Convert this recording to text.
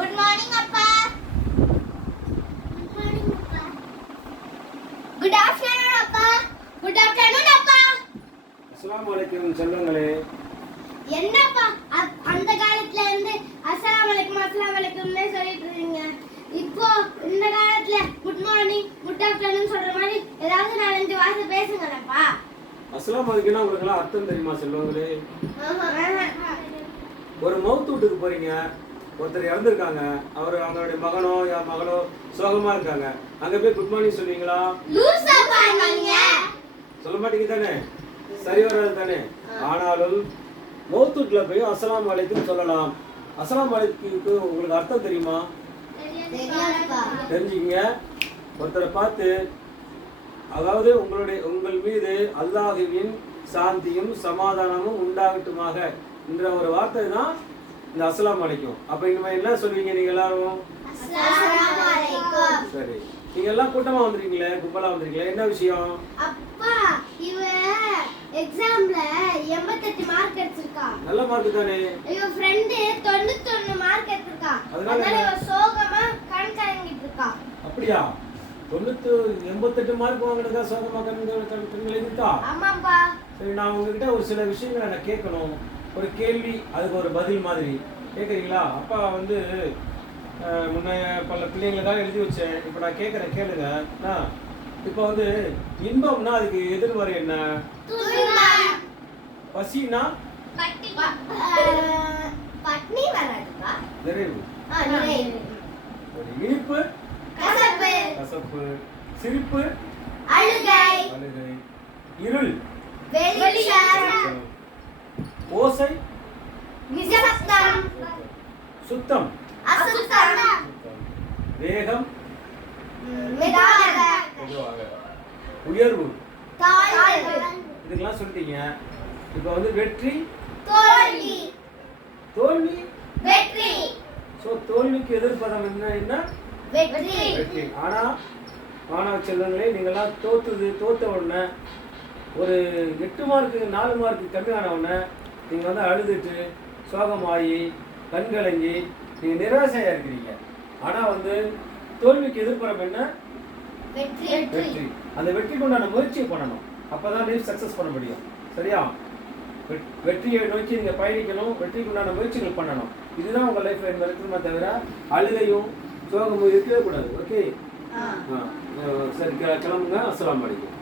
Good morning அப்பா. Good morning அப்பா. Good afternoon அப்பா. குட் ஆஃப்டர்நூன் அப்பா. அஸ்ஸலாமு அலைக்கும் செல்வங்களே. என்னப்பா அந்த காலத்துல இருந்து அஸ்ஸலாமு அலைக்கும்னே சொல்லிட்டு இருக்கீங்க. இப்போ இந்த காலத்துல குட் மார்னிங் குட் ஆஃப்டர்நூன் சொல்ற மாதிரி ஏதாவது 4-5 வார்த்தை பேசுங்கப்பா. அஸ்ஸலாமு அலைக்கும்னா உங்களுக்கு அர்த்தம் தெரியுமா செல்வங்களே? ஒரு மவுத் வீட்டுக்கு போறீங்க, ஒருத்தர் இறந்துருக்காங்க, அவங்களுடைய மகனோ மகளோ சோகமா இருக்காங்க, அங்க போய் குட் மார்னிங் சொல்லுவீங்களா? சொல்ல மாட்டீங்க தானே? சரி வராது தானே? ஆனாலும் மவுத் வீட்டுல போய் அஸ்ஸலாமு அலைக்கும் சொல்லலாம். அஸ்ஸலாமு அலைக்கு உங்களுக்கு அர்த்தம் தெரியுமா? தெரிஞ்சுக்கங்க. ஒருத்தரை பார்த்து, அதாவது உங்கள் மீது அல்லாஹ்வின் சாந்தியும் சமாதானமும் உண்டாகட்டுமாக என்ற ஒரு வார்த்தை தான் இந்த அஸ்ஸலாமு அலைக்கும். அப்ப இனிமே என்ன சொல்வீங்க நீங்க எல்லாரும்? சரி, நீங்க எல்லாம் கூட்டமா வந்திருக்கீங்களே, கும்பலா வந்திருக்கீங்களே, என்ன விஷயம்? அப்பா இவ எக்ஸாம்ல 88 மார்க் எடுத்திருக்கா. நல்ல மார்க் தானே? இவ ஃப்ரெண்ட் 91 மார்க் எடுத்திருக்கா. அதனால இவ சோகமா கண் கலங்கிட்டு இருக்கா. அப்படியா? 88 மார்க் வாங்குனதா சோகமா கண்கள் இருக்கா? ஆமாப்பா. சரி, நான் உங்ககிட்ட ஒரு சில விஷயங்களை நான் கேட்கணும். ஒரு கேள்வி, அதுக்கு ஒரு பதில் மாதிரி கேட்குறீங்களா? அப்பா முன்ன பல பிள்ளைங்களை தான் எழுதி வச்சேன். இப்போ நான் கேட்குறேன், கேளுங்க. இப்போ இன்பம்னா அதுக்கு எதிர்மறை என்ன? பசினா பட்னி வராதுப்பா. நிறைவு. இனிப்பு கசப்பு. சிரிப்பு அழுகை. இருள் வெளிச்சம். ஓசை நிசப்தம். சுத்தம் அசுத்தம். வேகம் மெதுவாக. உயர்வு தாழ்வு. இதுக்கெல்லாம் சொல்லிட்டீங்க. இப்போ வெற்றி தோல்வி. தோல்வி வெற்றி. சோ தோல்விக்கு எதிர்ப்பதம் என்ன? வெற்றி. வெற்றி. ஆனா மாணவ செல்வங்களே, நீங்கெல்லாம் தோத்த உடனே ஒரு 8 மார்க்கு 4 மார்க்கு கம்மியான உடனே நீங்க அழுதுட்டு சோகமாகி கண்கலங்கி நீங்க நிராசையா இருக்கிறீங்க. ஆனா தோல்விக்கு எதிர்ப்புறம் என்ன? வெற்றி. அந்த வெற்றிக்கு உண்டான முயற்சியை பண்ணணும். அப்பதான் லைஃப் சக்சஸ் பண்ண முடியும். சரியா? வெற்றியை நோக்கி நீங்க பயணிக்கணும். வெற்றிக்கு உண்டான முயற்சிகள் பண்ணணும். இதுதான் உங்க லைஃப்ல இருக்குமே தவிர அழுகையும் சோகமும் இருக்கவே கூடாது. ஓகே? சரி, கிளம்புங்க. அஸ்ஸலாமு அலைக்கும்.